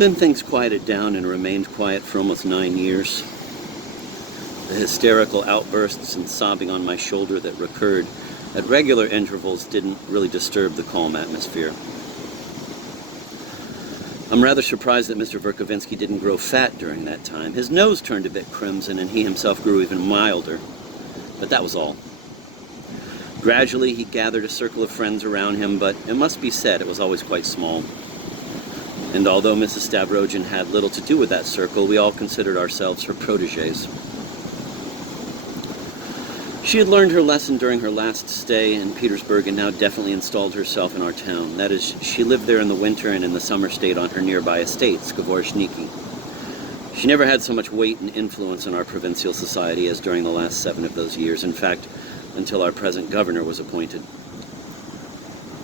Then things quieted down and remained quiet for almost 9 years. The hysterical outbursts and sobbing on my shoulder that recurred at regular intervals didn't really disturb the calm atmosphere. I'm rather surprised that Mr. Verkovensky didn't grow fat during that time. His nose turned a bit crimson and he himself grew even milder. But that was all. Gradually, he gathered a circle of friends around him, but it must be said it was always quite small. And although Mrs. Stavrogin had little to do with that circle, we all considered ourselves her protégés. She had learned her lesson during her last stay in Petersburg and now definitely installed herself in our town. That is, she lived there in the winter and in the summer stayed on her nearby estate, Skvoreshniki. She never had so much weight and influence in our provincial society as during the last 7 of those years, in fact, until our present governor was appointed.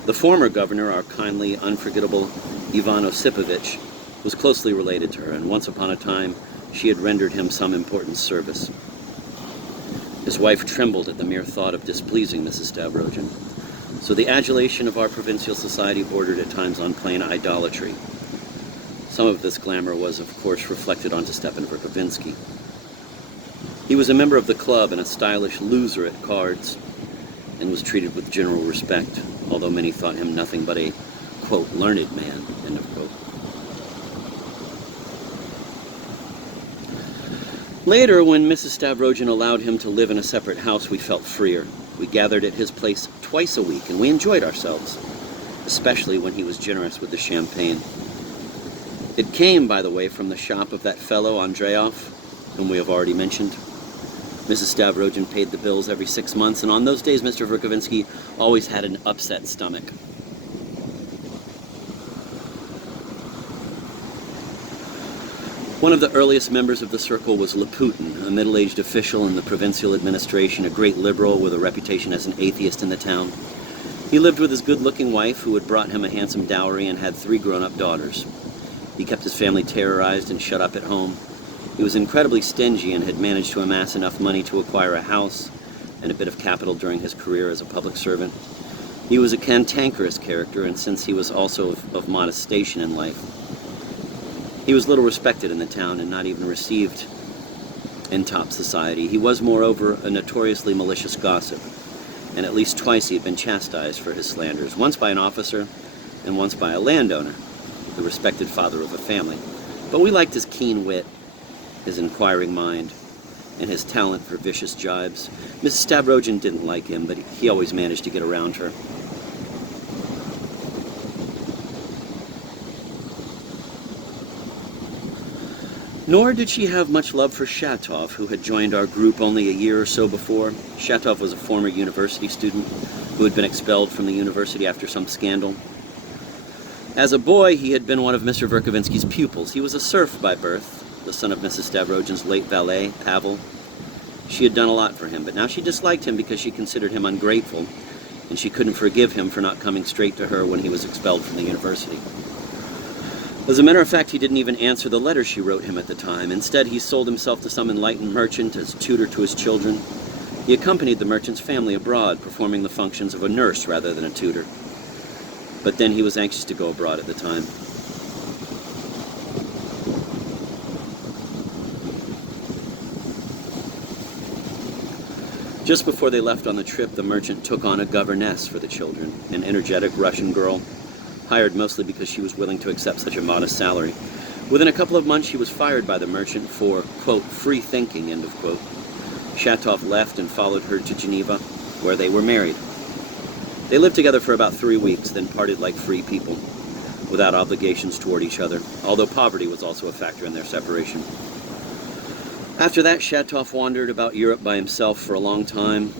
The former governor, our kindly, unforgettable Ivan Osipovich, was closely related to her, and once upon a time she had rendered him some important service. His wife trembled at the mere thought of displeasing Mrs. Stavrogin, so the adulation of our provincial society bordered at times on plain idolatry. Some of this glamour was, of course, reflected onto Stepan Verkovensky. He was a member of the club and a stylish loser at cards, and was treated with general respect, although many thought him nothing but a, quote, learned man, end of quote. Later, when Mrs. Stavrogin allowed him to live in a separate house, we felt freer. We gathered at his place twice a week, and we enjoyed ourselves, especially when he was generous with the champagne. It came, by the way, from the shop of that fellow, Andreev, whom we have already mentioned. Mrs. Stavrogin paid the bills every 6 months, and on those days Mr. Verkovensky always had an upset stomach. One of the earliest members of the circle was Laputin, a middle-aged official in the provincial administration, a great liberal with a reputation as an atheist in the town. He lived with his good-looking wife, who had brought him a handsome dowry and had 3 grown-up daughters. He kept his family terrorized and shut up at home. He was incredibly stingy and had managed to amass enough money to acquire a house and a bit of capital during his career as a public servant. He was a cantankerous character, and since he was also of modest station in life, he was little respected in the town and not even received in top society. He was, moreover, a notoriously malicious gossip, and at least twice he had been chastised for his slanders, once by an officer and once by a landowner, the respected father of a family. But we liked his keen wit, his inquiring mind, and his talent for vicious jibes. Mrs. Stavrogin didn't like him, but he always managed to get around her. Nor did she have much love for Shatov, who had joined our group only a year or so before. Shatov was a former university student who had been expelled from the university after some scandal. As a boy, he had been one of Mr. Verkovensky's pupils. He was a serf by birth, the son of Mrs. Stavrogin's late valet, Pavel. She had done a lot for him, but now she disliked him because she considered him ungrateful, and she couldn't forgive him for not coming straight to her when he was expelled from the university. As a matter of fact, he didn't even answer the letter she wrote him at the time. Instead, he sold himself to some enlightened merchant as tutor to his children. He accompanied the merchant's family abroad, performing the functions of a nurse rather than a tutor. But then he was anxious to go abroad at the time. Just before they left on the trip, the merchant took on a governess for the children, an energetic Russian girl, hired mostly because she was willing to accept such a modest salary. Within a couple of months, she was fired by the merchant for, quote, free thinking, end of quote. Shatov left and followed her to Geneva, where they were married. They lived together for about 3 weeks, then parted like free people, without obligations toward each other, although poverty was also a factor in their separation. After that, Shatov wandered about Europe by himself for a long time,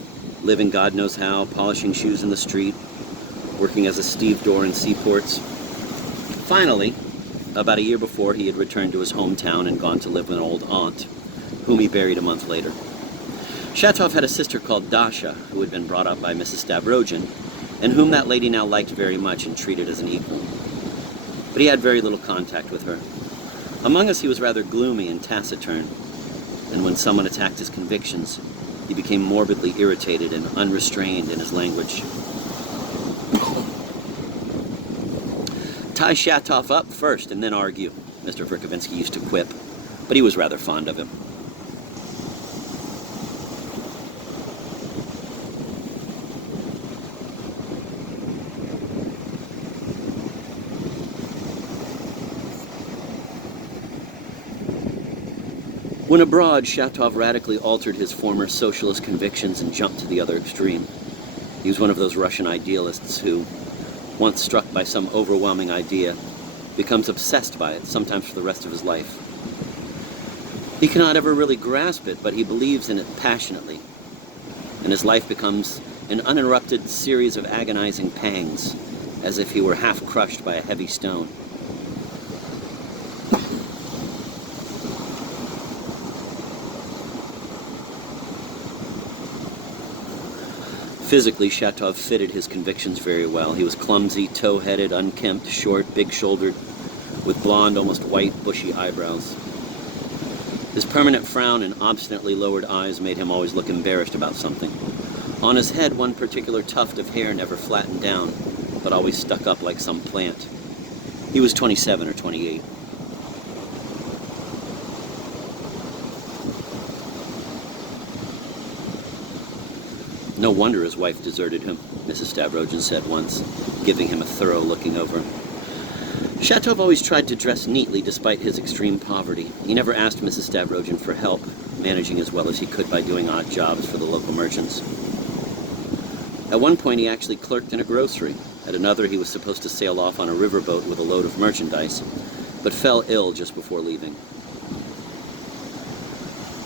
living God knows how, polishing shoes in the street, working as a stevedore in seaports. Finally, about a year before, he had returned to his hometown and gone to live with an old aunt, whom he buried a month later. Shatov had a sister called Dasha, who had been brought up by Mrs. Stavrogin, and whom that lady now liked very much and treated as an equal. But he had very little contact with her. Among us, he was rather gloomy and taciturn, and when someone attacked his convictions, he became morbidly irritated and unrestrained in his language. Tie Shatov up first and then argue. Mr. Verkovensky used to quip, but he was rather fond of him. When abroad, Shatov radically altered his former socialist convictions and jumped to the other extreme. He was one of those Russian idealists who, once struck by some overwhelming idea, becomes obsessed by it, sometimes for the rest of his life. He cannot ever really grasp it, but he believes in it passionately, and his life becomes an uninterrupted series of agonizing pangs, as if he were half crushed by a heavy stone. Physically, Shatov fitted his convictions very well. He was clumsy, tow-headed, unkempt, short, big-shouldered, with blonde, almost white, bushy eyebrows. His permanent frown and obstinately lowered eyes made him always look embarrassed about something. On his head, one particular tuft of hair never flattened down, but always stuck up like some plant. He was 27 or 28. No wonder his wife deserted him, Mrs. Stavrogin said once, giving him a thorough looking over. Shatov always tried to dress neatly despite his extreme poverty. He never asked Mrs. Stavrogin for help, managing as well as he could by doing odd jobs for the local merchants. At one point he actually clerked in a grocery. At another he was supposed to sail off on a riverboat with a load of merchandise, but fell ill just before leaving.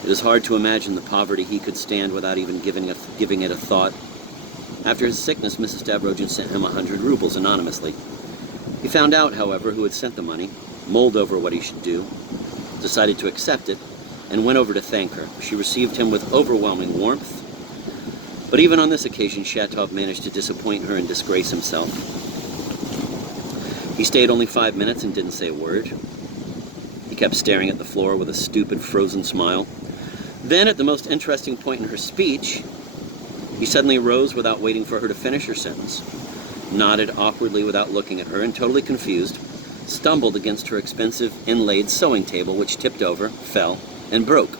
It is hard to imagine the poverty he could stand without even giving it a thought. After his sickness, Mrs. Stavrogin sent him 100 rubles anonymously. He found out, however, who had sent the money, mulled over what he should do, decided to accept it, and went over to thank her. She received him with overwhelming warmth, but even on this occasion, Shatov managed to disappoint her and disgrace himself. He stayed only 5 minutes and didn't say a word. He kept staring at the floor with a stupid, frozen smile. Then, at the most interesting point in her speech, he suddenly rose without waiting for her to finish her sentence, nodded awkwardly without looking at her, and totally confused, stumbled against her expensive inlaid sewing table, which tipped over, fell, and broke.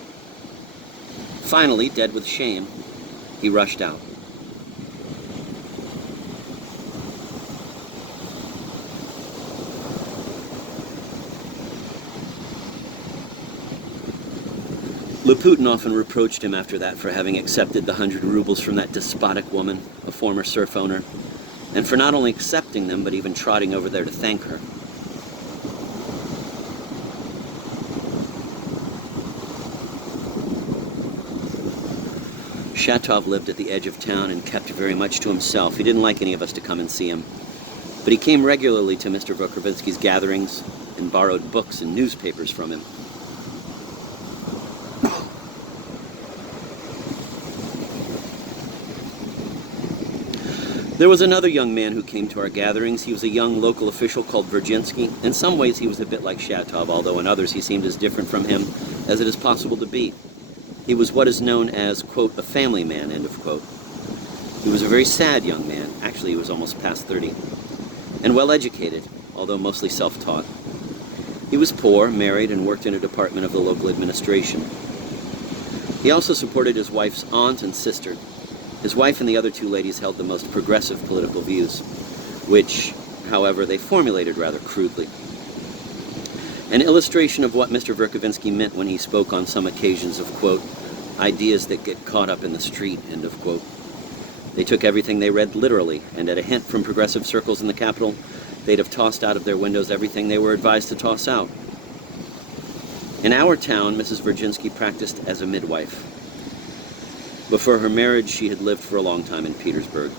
Finally, dead with shame, he rushed out. Laputin often reproached him after that for having accepted the 100 rubles from that despotic woman, a former serf owner, and for not only accepting them, but even trotting over there to thank her. Shatov lived at the edge of town and kept very much to himself. He didn't like any of us to come and see him, but he came regularly to Mr. Verkovensky's gatherings and borrowed books and newspapers from him. There was another young man who came to our gatherings. He was a young local official called Virginsky. In some ways he was a bit like Shatov, although in others he seemed as different from him as it is possible to be. He was what is known as, quote, a family man, end of quote. He was a very sad young man. Actually, he was almost past 30. And well-educated, although mostly self-taught. He was poor, married, and worked in a department of the local administration. He also supported his wife's aunt and sister. His wife and the other two ladies held the most progressive political views, which, however, they formulated rather crudely. An illustration of what Mr. Verkovensky meant when he spoke on some occasions of, quote, ideas that get caught up in the street, end of quote. They took everything they read literally, and at a hint from progressive circles in the capital, they'd have tossed out of their windows everything they were advised to toss out. In our town, Mrs. Virginsky practiced as a midwife. Before her marriage, she had lived for a long time in Petersburg.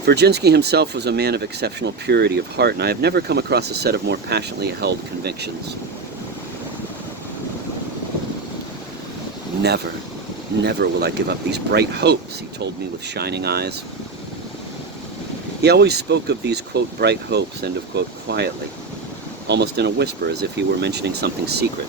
Virginsky himself was a man of exceptional purity of heart, and I have never come across a set of more passionately held convictions. Never, never will I give up these bright hopes, he told me with shining eyes. He always spoke of these, quote, bright hopes, end of quote, quietly, almost in a whisper, as if he were mentioning something secret.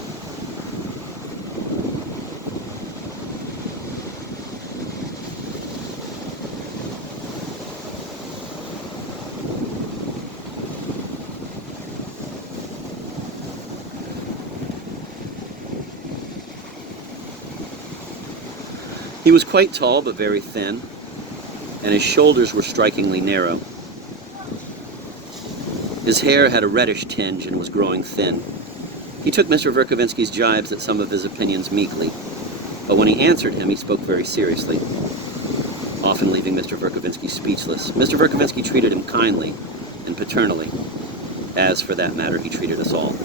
He was quite tall but very thin, and his shoulders were strikingly narrow. His hair had a reddish tinge and was growing thin. He took Mr. Verkovensky's jibes at some of his opinions meekly, but when he answered him, he spoke very seriously, often leaving Mr. Verkovensky speechless. Mr. Verkovensky treated him kindly and paternally, as, for that matter, he treated us all.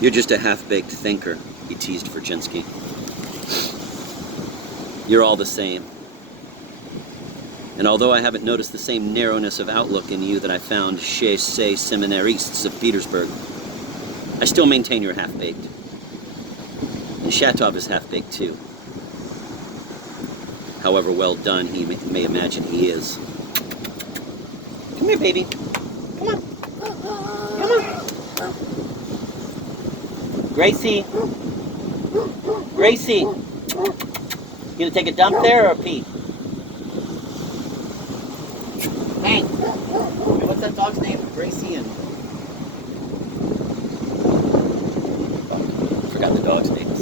You're just a half-baked thinker, he teased Virginsky. You're all the same. And although I haven't noticed the same narrowness of outlook in you that I found chez ces seminaristes of Petersburg, I still maintain you're half-baked. And Shatov is half-baked too. However well done he may imagine he is. Come here, baby. Come on. Come on. Gracie. Gracie. You gonna take a dump there or a pee? Hank. What's that dog's name? Gracie and... Forgot the dog's names.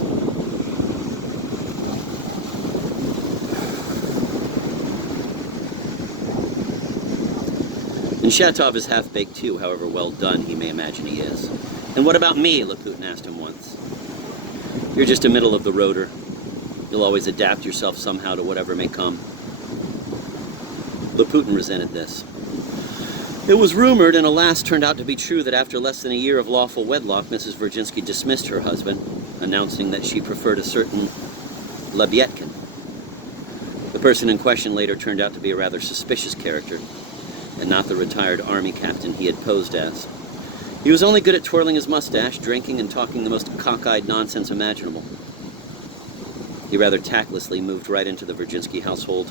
And Shatov is half-baked too, however well done he may imagine he is. And what about me? Laputin asked him once. You're just a middle-of-the-roader. You'll always adapt yourself somehow to whatever may come. Laputin resented this. It was rumored, and alas turned out to be true, that after less than a year of lawful wedlock, Mrs. Virginsky dismissed her husband, announcing that she preferred a certain Lebyetkin. The person in question later turned out to be a rather suspicious character, and not the retired army captain he had posed as. He was only good at twirling his mustache, drinking, and talking the most cockeyed nonsense imaginable. He rather tactlessly moved right into the Virginsky household,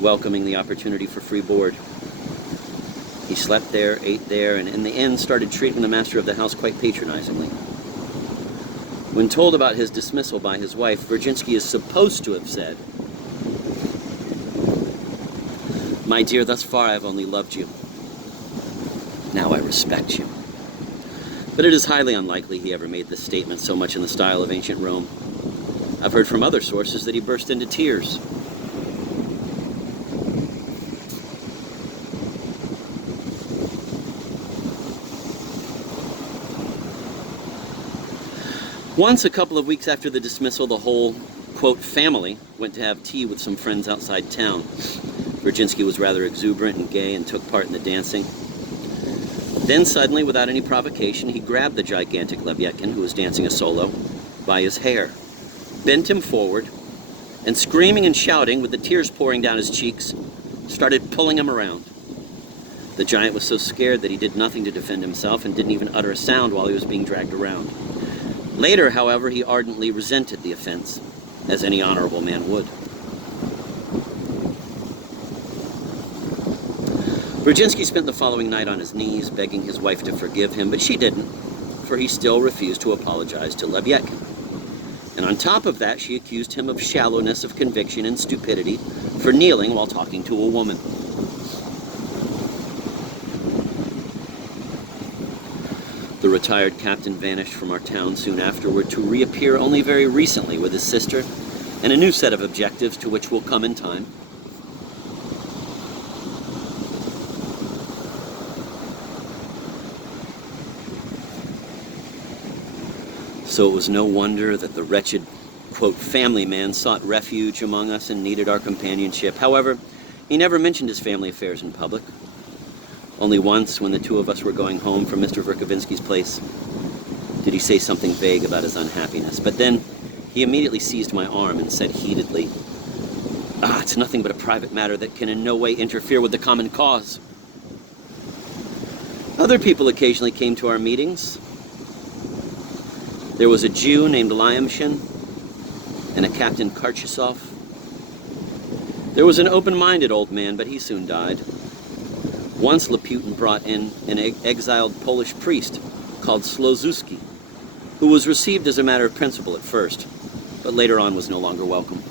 welcoming the opportunity for free board. He slept there, ate there, and in the end started treating the master of the house quite patronizingly. When told about his dismissal by his wife, Virginsky is supposed to have said, "My dear, thus far I've only loved you. Now I respect you." But it is highly unlikely he ever made this statement so much in the style of ancient Rome. I've heard from other sources that he burst into tears. Once, a couple of weeks after the dismissal, the whole, quote, family went to have tea with some friends outside town. Virginsky was rather exuberant and gay and took part in the dancing. Then suddenly, without any provocation, he grabbed the gigantic Lebyetkin, who was dancing a solo, by his hair, bent him forward, and screaming and shouting, with the tears pouring down his cheeks, started pulling him around. The giant was so scared that he did nothing to defend himself and didn't even utter a sound while he was being dragged around. Later, however, he ardently resented the offense, as any honorable man would. Virginsky spent the following night on his knees, begging his wife to forgive him, but she didn't, for he still refused to apologize to Lebyetkin. And on top of that, she accused him of shallowness of conviction and stupidity for kneeling while talking to a woman. The retired captain vanished from our town soon afterward to reappear only very recently with his sister and a new set of objectives to which will come in time. So it was no wonder that the wretched, quote, family man sought refuge among us and needed our companionship. However, he never mentioned his family affairs in public. Only once, when the two of us were going home from Mr. Verkovensky's place, did he say something vague about his unhappiness. But then he immediately seized my arm and said heatedly, "It's nothing but a private matter that can in no way interfere with the common cause." Other people occasionally came to our meetings. There was a Jew named Lyamshin and a Captain Karchesov. There was an open-minded old man, but he soon died. Once Laputin brought in an exiled Polish priest called Slozewski. who was received as a matter of principle at first, but later on was no longer welcome.